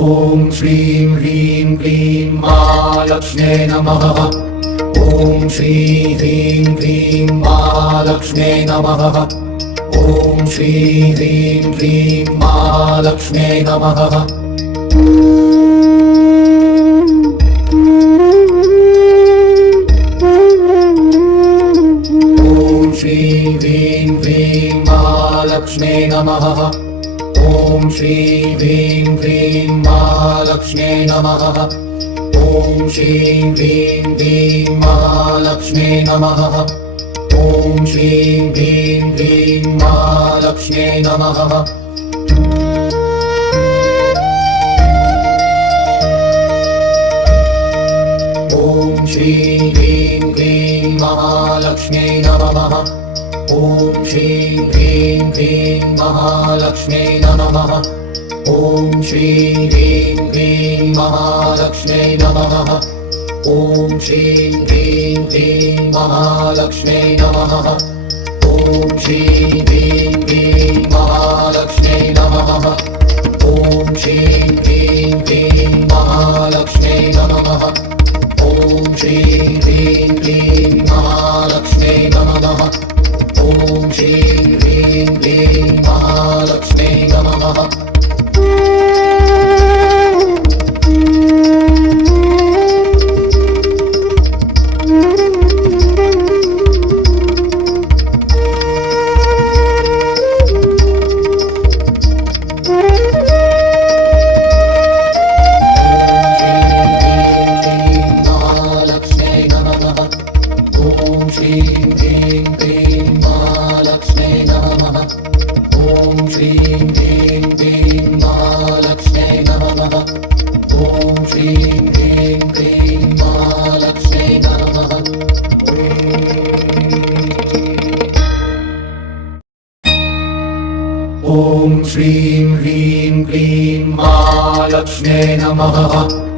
ॐ श्रीं ह्रीं क्लीं महालक्ष्म्यै नमः। ॐ श्रीं ह्रीं क्लीं महालक्ष्म्यै नमः। ॐ श्रीं ह्रीं क्लीं महालक्ष्म्यै नमः। ॐ श्रीं ह्रीं क्लीं महालक्ष्म्यै नमः। ॐ श्रीं ह्रीं क्लीं महालक्ष्म्यै नमः। ॐ श्रीं ह्रीं क्लीं महालक्ष्म्यै नमः। ॐ श्रीं ह्रीं क्लीं महालक्ष्म्यै नमः। ॐ श्रीं ह्रीं क्लीं महालक्ष्म्यै नमः। ॐ श्रीं ह्रीं क्लीं महालक्ष्म्यै नमः। ॐ श्रीं ह्रीं क्लीं महालक्ष्म्यै नमः। ॐ श्रीं ह्रीं क्लीं महालक्ष्म्यै नमः। ॐ श्रीं ह्रीं क्लीं महालक्ष्म्यै नमः। ॐ श्रीं ह्रीं क्लीं महालक्ष्म्यै नमः। ॐ श्रीं ह्रीं क्लीं महालक्ष्म्यै नमः। ॐ श्रीं ह्रीं क्लीं महालक्ष्म्यै नमः। ॐ श्रीं ह्रीं क्लीं महालक्ष्म्यै नमः। ॐ श्रीं ह्रीं क्लीं महालक्ष्म्यै नमः। ॐ श्रीं ह्रीं क्लीं महालक्ष्म्यै नमः। ॐ श्रीं ह्रीं क्लीं महालक्ष्म्यै नमः।